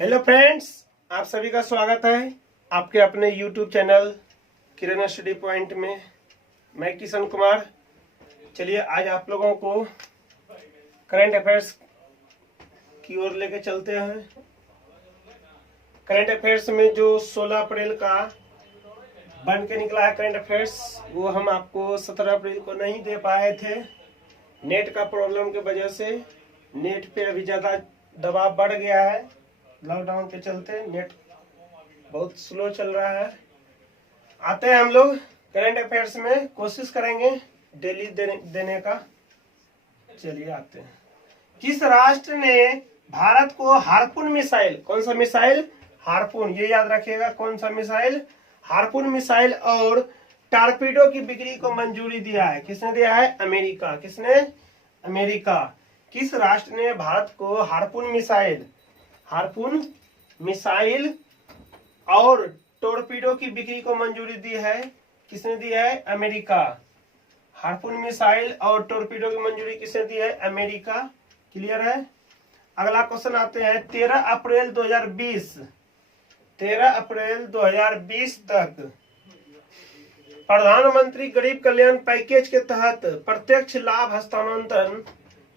Hello friends, आप सभी का स्वागत है आपके अपने यूट्यूब चैनल किरण स्टडी पॉइंट में। मैं किशन कुमार। चलिए आज आप लोगों को करंट अफेयर्स की ओर लेके चलते हैं। करंट अफेयर्स में जो 16 अप्रैल का बन के निकला है करंट अफेयर्स, वो हम आपको 17 अप्रैल को नहीं दे पाए थे। नेट का प्रॉब्लम की वजह से नेट पे अभी ज़्यादा दबाव बढ़ गया है। लॉकडाउन के चलते नेट बहुत स्लो चल रहा है। आते हैं हम लोग करंट अफेयर्स में, कोशिश करेंगे डेली देने का। चलिए आते हैं। किस राष्ट्र ने भारत को हार्पून मिसाइल, कौन सा मिसाइल? हार्पून, ये याद रखिएगा, कौन सा मिसाइल? हार्पून मिसाइल और टॉर्पीडो की बिक्री को मंजूरी दिया है? किसने दिया है? अमेरिका। किसने? अमेरिका। किस राष्ट्र ने भारत को हार्पून मिसाइल और टॉर्पीडो की बिक्री को मंजूरी दी है? किसने दी है? अमेरिका। हार्पून मिसाइल और टॉर्पीडो की मंजूरी किसने दी है? अमेरिका। क्लियर है? अगला क्वेश्चन आते हैं। 13 अप्रैल 2020 तक प्रधानमंत्री गरीब कल्याण पैकेज के तहत प्रत्यक्ष लाभ हस्तांतरण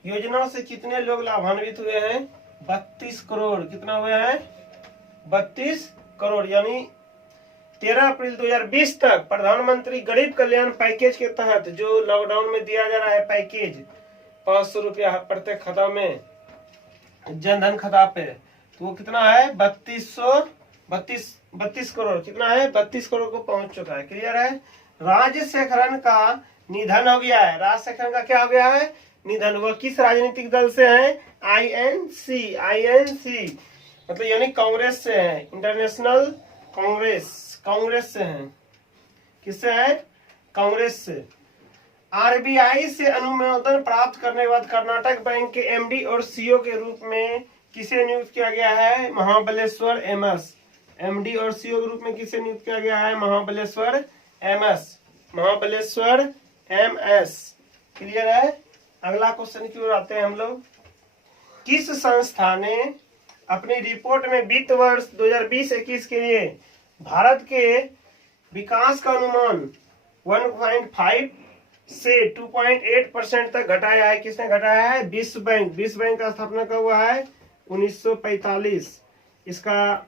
योजना से कितने लोग लाभान्वित हुए हैं? 32 करोड़। कितना हुए हैं? 32 करोड़। यानी 13 अप्रैल 2020 तक प्रधानमंत्री गरीब कल्याण पैकेज के तहत जो लॉकडाउन में दिया जा रहा है पैकेज, 500 रुपया प्रत्येक खाता में, जनधन खाता पे, तो वो कितना है? 32 करोड़। कितना है? 32 करोड़ को पहुंच चुका है। क्लियर है? राजशेखरन का निधन हो गया है। राजशेखरन का क्या हो गया है? निधन। वह किस राजनीतिक दल से हैं? आईएनसी मतलब यानी कांग्रेस से हैं। इंटरनेशनल कांग्रेस से हैं। किससे है? कांग्रेस से। आरबीआई से अनुमोदन प्राप्त करने के बाद कर्नाटक बैंक के एमडी और सीईओ के रूप में किसे नियुक्त किया गया है? महाबलेश्वर एमएस। एमडी और सीईओ के रूप में किसे नियुक्त किया गया है? महाबलेश्वर एमएस। क्लियर है? अगला क्वेश्चन की ओर आते हैं हम लोग। किस संस्था ने अपनी रिपोर्ट में वित्त वर्ष 2020-21 के लिए भारत के विकास का अनुमान 1.5 से 2.8% तक घटाया है? किसने घटाया है? विश्व बैंक। विश्व बैंक का स्थापना कब हुआ है? 1945। इसका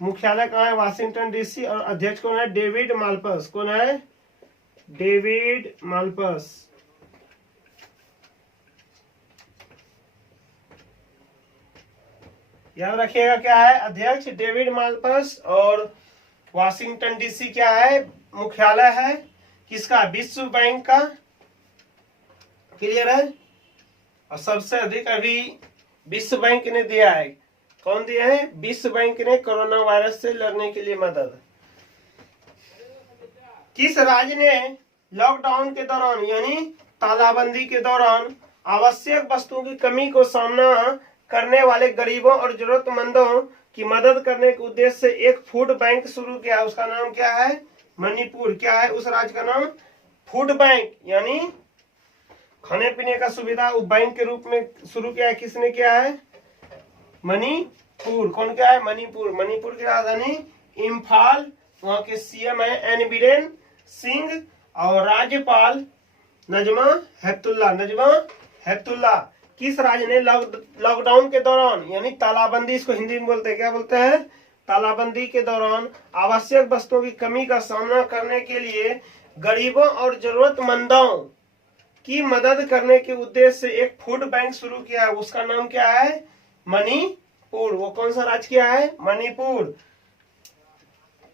मुख्यालय कहाँ है? Washington DC. और अध्यक्ष कौन है? डेविड माल्पस। कौन है? डेविड माल्पस। याद रखिएगा क्या है? अध्यक्ष डेविड माल्पस। और वाशिंगटन डीसी क्या है? मुख्यालय है किसका? विश्व बैंक का। क्लियर है? और सबसे अधिक अभी विश्व बैंक ने दिया है। कौन दिया है? विश्व बैंक ने कोरोना वायरस से लड़ने के लिए मदद। किस राज्य ने लॉकडाउन के दौरान यानी तालाबंदी के दौरान आवश्यक वस्तुओं की कमी को सामना करने वाले गरीबों और जरूरतमंदों की मदद करने के उद्देश्य से एक फूड बैंक शुरू किया? उसका नाम क्या है? मणिपुर। क्या है उस राज्य का नाम? फूड बैंक, यानी खाने पीने का सुविधा उस बैंक के रूप में शुरू किया है। किसने किया है? मणिपुर। कौन क्या है? मणिपुर। मणिपुर की राजधानी इम्फाल। वहां के सीएम है एन बीरेन सिंह और राज्यपाल नजमा हेपतुल्ला। किस राज्य ने लॉकडाउन के दौरान यानी तालाबंदी, इसको हिंदी में बोलते हैं, क्या बोलते हैं? तालाबंदी के दौरान आवश्यक वस्तुओं की कमी का सामना करने के लिए गरीबों और जरूरतमंदों की मदद करने के उद्देश्य से एक फूड बैंक शुरू किया है? उसका नाम क्या है? मणिपुर। वो कौन सा राज्य किया है? मणिपुर।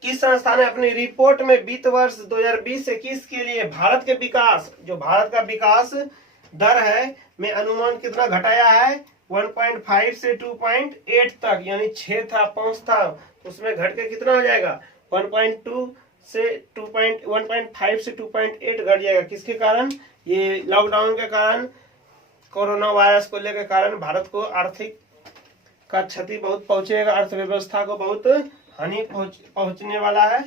किस संस्था ने अपनी रिपोर्ट में वित्त वर्ष 2020-21 के लिए भारत के विकास, जो भारत का विकास दर है, में अनुमान कितना घटाया है? 1.5 से 2.8 तक। यानी 6 था, 5 था, तो उसमें घट के कितना हो जाएगा? 1.5 से 2.8 घट जाएगा। किसके कारण? ये लॉकडाउन के कारण, कोरोना वायरस को लेकर कारण भारत को आर्थिक का क्षति बहुत पहुंचेगा। अर्थव्यवस्था को बहुत हानि पहुंचने वाला है।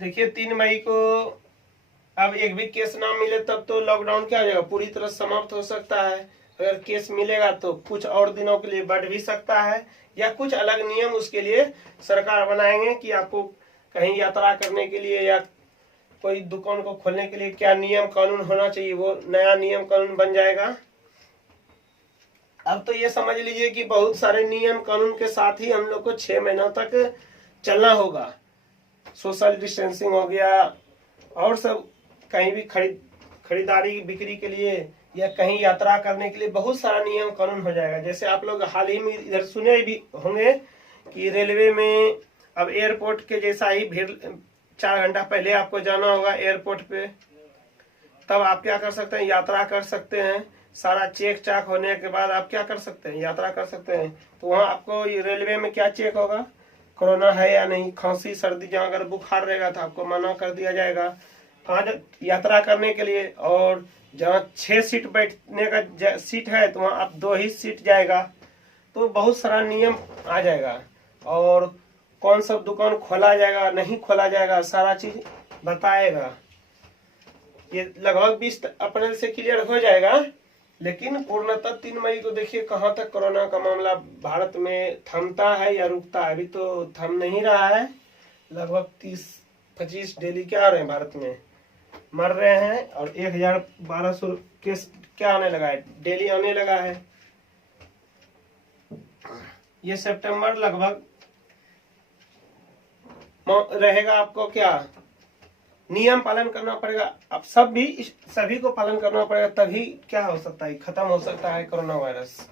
देखिए 3 मई को अब एक भी केस ना मिले तब तो लॉकडाउन क्या हो जाएगा? पूरी तरह समाप्त हो सकता है। अगर केस मिलेगा तो कुछ और दिनों के लिए बढ़ भी सकता है, या कुछ अलग नियम उसके लिए सरकार बनाएंगे कि आपको कहीं यात्रा करने के लिए या कोई दुकान को खोलने के लिए क्या नियम कानून होना चाहिए, वो नया नियम कानून बन जाएगा। अब तो ये समझ लीजिए कि बहुत सारे नियम कानून के साथ ही हम लोग को 6 महीनों तक चलना होगा। सोशल डिस्टेंसिंग हो गया, और सब कहीं भी खरीदारी बिक्री के लिए या कहीं यात्रा करने के लिए बहुत सारा नियम कानून हो जाएगा। जैसे आप लोग हाल ही में इधर सुने भी होंगे कि रेलवे में अब एयरपोर्ट के जैसा ही भीड़, 4 घंटा पहले आपको जाना होगा एयरपोर्ट पे, तब आप क्या कर सकते हैं, यात्रा कर सकते हैं। सारा चेक चाक होने के बाद आप क्या कर सकते हैं, यात्रा कर सकते हैं। तो वहाँ आपको रेलवे में क्या चेक होगा, कोरोना है या नहीं, खांसी सर्दी, जहाँ अगर बुखार रहेगा तो आपको मना कर दिया जाएगा 5 यात्रा करने के लिए। और जहाँ 6 सीट बैठने का सीट है तो वहाँ आप 2 ही सीट जाएगा। तो बहुत सारा नियम आ जाएगा, और कौन सा दुकान खोला जाएगा नहीं खोला जाएगा सारा चीज बताएगा। ये लगभग 20 अप्रैल से क्लियर हो जाएगा, लेकिन पूर्णतः 3 मई को देखिए कहाँ तक कोरोना का मामला भारत में थमता है या रुकता है। अभी तो थम नहीं रहा है, लगभग 30-25 डेली क्या आ रहे हैं भारत में मर रहे हैं, और 1000-1200 केस क्या आने लगा है, डेली आने लगा है। ये सितंबर लगभग रहेगा, आपको क्या नियम पालन करना पड़ेगा। अब सभी को पालन करना पड़ेगा, तभी क्या हो सकता है, खत्म हो सकता है कोरोना वायरस।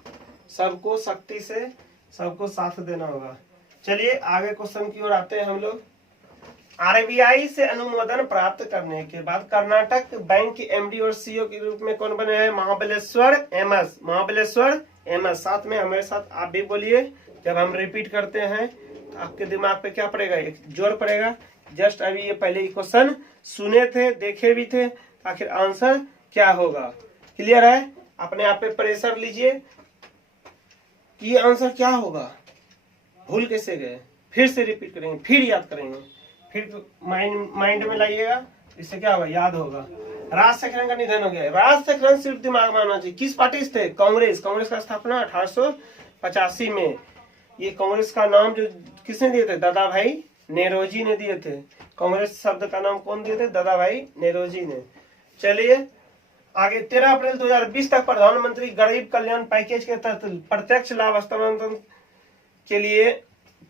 सबको सख्ती से सबको साथ देना होगा। चलिए आगे क्वेश्चन की ओर आते हैं हम लोग। आरबीआई से अनुमोदन प्राप्त करने के बाद कर्नाटक बैंक के एमडी और सीईओ के रूप में कौन बने हैं, महाबलेश्वर एमएस। महाबलेश्वर एमएस, साथ में हमारे साथ आप भी बोलिए। जब हम रिपीट करते हैं तो आपके दिमाग पे क्या पड़ेगा, एक जोर पड़ेगा। जस्ट अभी ये पहले क्वेश्चन सुने थे, देखे भी थे, आखिर आंसर क्या होगा, क्लियर है। अपने आप पे प्रेशर लीजिए कि ये आंसर क्या होगा, भूल कैसे गए, फिर से रिपीट करेंगे, फिर याद करेंगे, फिर तो माइंड में लाइएगा, इससे क्या होगा, याद होगा। राजशेखरन का निधन हो गया। राजशेखरन सिर्फ दिमाग में आना चाहिए। किस पार्टी से थे, कांग्रेस। कांग्रेस का स्थापना 1885 में। ये कांग्रेस का नाम जो किसने दिए थे, दादा भाई नेरोजी ने दिए थे। कांग्रेस शब्द का नाम कौन दिए थे, दादा भाई नेरोजी ने। चलिए आगे, 13 अप्रैल 2020 तक प्रधानमंत्री गरीब कल्याण पैकेज के तहत प्रत्यक्ष लाभ हस्तांतरण के लिए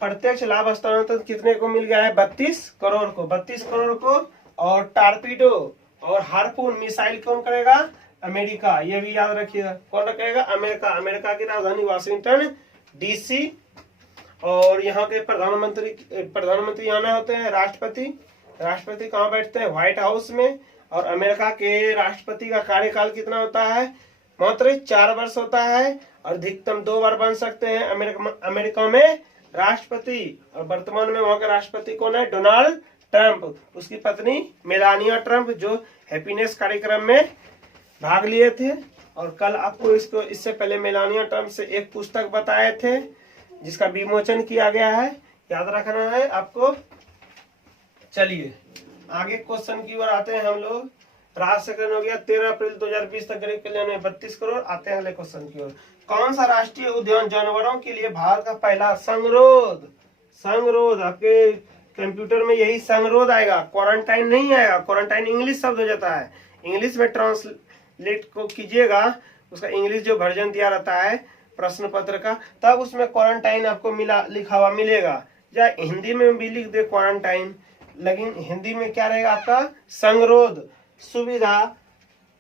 प्रत्यक्ष लाभ हस्तांतरण कितने को मिल गया है, 32 करोड़ को। 32 करोड़ को। और टारपीडो और हार्पून मिसाइल कौन करेगा, अमेरिका। ये भी याद रखिएगा, कौन रखेगा, अमेरिका। अमेरिका की राजधानी वाशिंगटन डीसी। और यहाँ के प्रधानमंत्री आना होते हैं राष्ट्रपति। राष्ट्रपति कहाँ बैठते हैं, व्हाइट हाउस में। और अमेरिका के राष्ट्रपति का कार्यकाल कितना होता है, मात्र 4 वर्ष होता है, और अधिकतम 2 बार बन सकते हैं अमेरिका में राष्ट्रपति। और वर्तमान में वहां का राष्ट्रपति कौन है, डोनाल्ड ट्रंप। उसकी पत्नी मेलानिया ट्रंप, जो हैप्पीनेस कार्यक्रम में भाग लिए थे। और कल आपको इससे पहले मेलानिया ट्रंप से एक पुस्तक बताए थे जिसका विमोचन किया गया है, याद रखना है आपको। चलिए आगे क्वेश्चन की ओर आते हैं हम लोग। राजशेखरन हो गया 13 अप्रैल 2020 तक गरीब कल्याण में 32 करोड़। आते हैं अगले क्वेश्चन की ओर। कौन सा राष्ट्रीय उद्यान जानवरों के लिए भारत का पहला संगरोध आपके कंप्यूटर में यही संगरोध आएगा, क्वारंटाइन नहीं आएगा। क्वारंटाइन इंग्लिश शब्द हो जाता है, इंग्लिश में ट्रांसलेट को कीजिएगा, उसका इंग्लिश जो वर्जन दिया रहता है प्रश्न पत्र का, तब उसमें क्वारंटाइन आपको लिखा हुआ मिलेगा। या हिंदी में भी लिख दे क्वारंटाइन, लेकिन हिंदी में क्या रहेगा आपका, संगरोध सुविधा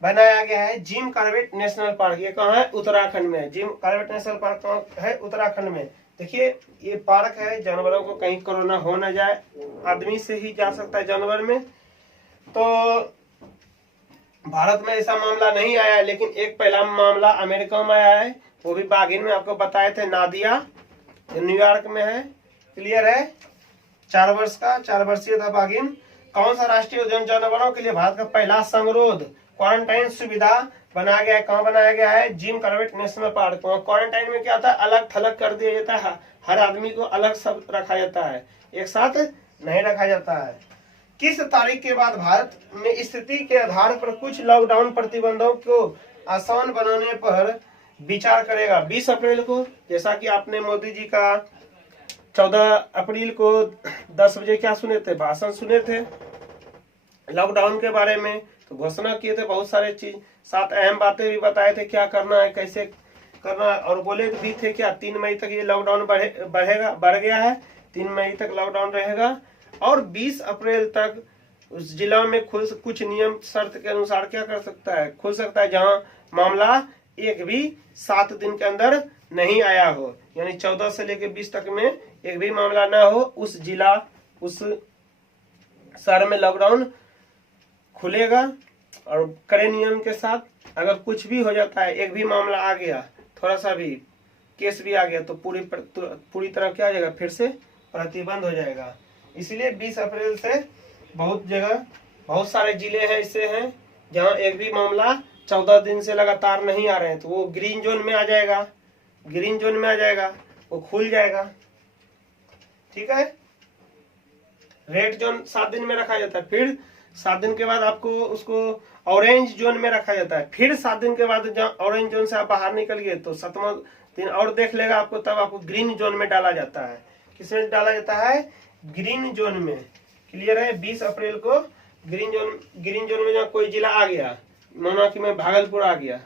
बनाया गया है जिम कॉर्बेट नेशनल पार्क। ये कहाँ है, उत्तराखंड में। जिम कॉर्बेट नेशनल पार्क कहाँ है, उत्तराखंड में। देखिए ये पार्क है, जानवरों को कहीं कोरोना हो न जाए, आदमी से ही जा सकता है जानवर में। तो भारत में ऐसा मामला नहीं आया है, लेकिन एक पहला मामला अमेरिका में आया है, वो भी बाघिन में आपको बताए थे, नादिया, न्यूयॉर्क में है, क्लियर है। 4 वर्षीय था बाघिन। कौन सा राष्ट्रीय उद्यान जानवरों के लिए भारत का पहला संगरोध क्वारंटाइन सुविधा बनाया गया है, कहाँ बनाया गया है, Jim Corbett national park. Quarantine में क्या होता है, अलग थलग कर दिया जाता है, हर आदमी को अलग सब रखा जाता है, एक साथ नहीं रखा जाता है। किस तारीख के बाद भारत में स्थिति के आधार पर कुछ लॉकडाउन प्रतिबंधों को आसान बनाने पर विचार करेगा 20 अप्रैल को। जैसा कि आपने मोदी जी का 14 अप्रैल को 10 बजे क्या सुने थे, भाषण सुने थे लॉकडाउन के बारे में, तो घोषणा किए थे बहुत सारे चीज, 7 अहम बातें भी बताए थे क्या करना है कैसे करना है, और बोले भी थे क्या 3 मई तक ये लॉकडाउन बढ़ गया है, 3 मई तक लॉकडाउन रहेगा। और 20 अप्रैल तक उस जिला में कुछ नियम शर्त के अनुसार क्या कर सकता है, खुल सकता है, जहां मामला एक भी 7 दिन के अंदर नहीं आया हो, यानी 14 से लेकर 20 तक में एक भी मामला ना हो, उस जिला उस शहर में लॉकडाउन खुलेगा। और कड़े नियम के साथ अगर कुछ भी हो जाता है, एक भी मामला आ गया, थोड़ा सा भी केस भी आ गया, तो पूरी तरह क्या हो जाएगा, फिर से प्रतिबंध हो जाएगा। इसलिए 20 अप्रैल से बहुत जगह बहुत सारे जिले हैं ऐसे हैं जहां एक भी मामला 14 दिन से लगातार नहीं आ रहे हैं, तो वो ग्रीन जोन में आ जाएगा, ग्रीन जोन में आ जाएगा, वो खुल जाएगा। ठीक है, रेड जोन 7 दिन में रखा जाता है, फिर 7 दिन के बाद आपको उसको ऑरेंज जोन में रखा जाता है, फिर 7 दिन के बाद ऑरेंज जोन से आप बाहर निकल गए तो 7वां दिन और देख लेगा आपको, तब आपको ग्रीन जोन में डाला जाता है। किसमें डाला जाता है, ग्रीन जोन में। क्लियर है, 20 अप्रैल को ग्रीन जोन में जहाँ कोई जिला आ गया, माना कि मैं भागलपुर आ गया,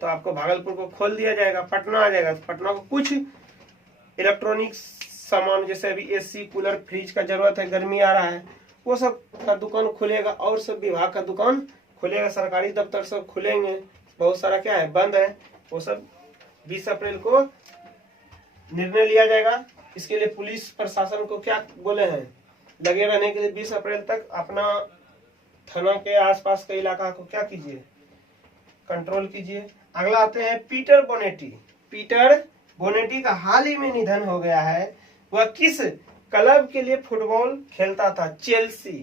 तो आपको भागलपुर को खोल दिया जाएगा। पटना आ जाएगा तो पटना को कुछ इलेक्ट्रॉनिक सामान जैसे अभी एसी कूलर फ्रिज का जरूरत है, गर्मी आ रहा है, वो सब का दुकान खुलेगा, और सब विभाग का दुकान खुलेगा, सरकारी दफ्तर सब खुलेंगे, बहुत सारा क्या है बंद है, वो सब 20 अप्रैल को निर्णय लिया जाएगा। इसके लिए पुलिस प्रशासन को क्या बोले हैं, लगे रहने के लिए 20 अप्रैल तक अपना थाना के आसपास के इलाका को क्या कीजिए, कंट्रोल कीजिए। अगला आते हैं पीटर बोनेटी। पीटर बोनेटी का हाल ही में निधन हो गया है। वह किस क्लब के लिए फुटबॉल खेलता था, चेल्सी।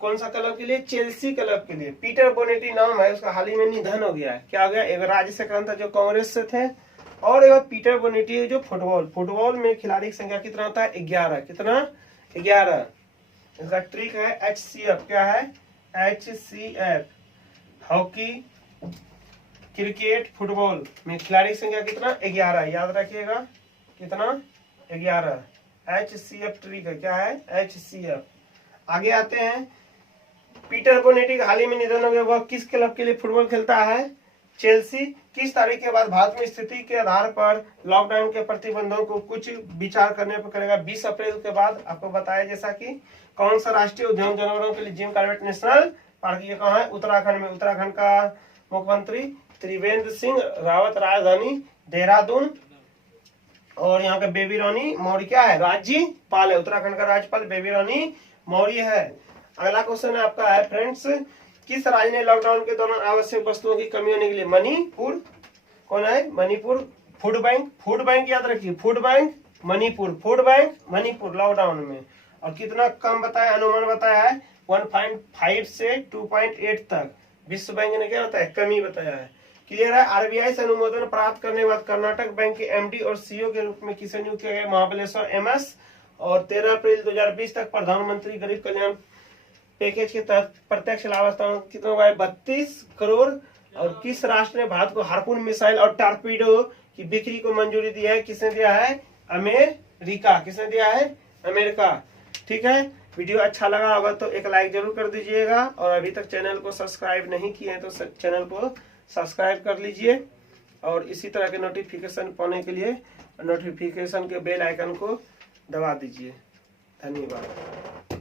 कौन सा क्लब के लिए, चेल्सी क्लब के लिए। पीटर बोनेटी नाम है, उसका हाल ही में निधन हो गया है। क्या हो गया, एक राज्य सेकंड था जो कांग्रेस से थे, और एक पीटर बोनेटी जो फुटबॉल में खिलाड़ी की संख्या कितना होता है, 11। कितना, 11। इसका ट्रिक है HCF। क्या है, HCF। हॉकी, क्रिकेट, फुटबॉल में खिलाड़ी की संख्या कितना, 11। याद रखिएगा कितना, 11। HCF ट्रिक है, क्या है, HCF। आगे आते हैं, पीटर बोनेटी हाल ही में निधन हो गया। वह किस क्लब के लिए फुटबॉल खेलता है, चेल्सी। किस तारीख के बाद भारत में स्थिति के आधार पर लॉकडाउन के प्रतिबंधों को कुछ विचार करने पर करेगा, 20 अप्रैल के बाद। आपको बताया जैसा कि कौन सा राष्ट्रीय उद्यान जानवरों के लिए जिम कॉर्बेट नेशनल पार्क, ये कहाँ है, उत्तराखंड में। उत्तराखंड का मुख्यमंत्री त्रिवेंद्र सिंह रावत, राजधानी देहरादून, और यहाँ का बेबी रानी मौर्य क्या है, राज्यपाल है। उत्तराखंड का राज्यपाल बेबी रानी मौर्य है। अगला क्वेश्चन आपका है फ्रेंड्स, किस राज्य ने लॉकडाउन के दौरान आवश्यक वस्तुओं की कमी होने के लिए, मणिपुर। कौन है, मणिपुर। फूड बैंक याद रखिए, food bank Manipur, food bank Manipur lockdown में। और कितना कम बताया, अनुमान बताया है 1.5 से 2.8 तक। विश्व बैंक ने क्या बताया, कमी बताया है। क्लियर है। RBI से अनुमोदन प्राप्त करने के बाद कर्नाटक बैंक के MD और CEO के रूप में किसे नियुक्त किया गया, महाबलेश्वर MS। और 13 अप्रैल 2020 तक प्रधानमंत्री गरीब कल्याण पैकेज के तहत प्रत्यक्ष लाभ कितना हुआ है, 32 करोड़। और किस राष्ट्र ने भारत को हार्पून मिसाइल और टॉर्पीडो की बिक्री को मंजूरी दी है, किसने दिया है, अमेरिका। किसने दिया है, अमेरिका। ठीक है, वीडियो अच्छा लगा होगा तो एक लाइक जरूर कर दीजिएगा, और अभी तक चैनल को सब्सक्राइब नहीं किए हैं तो चैनल को सब्सक्राइब कर लीजिए, और इसी तरह के नोटिफिकेशन पाने के लिए नोटिफिकेशन के बेल आइकन को दबा दीजिए। धन्यवाद।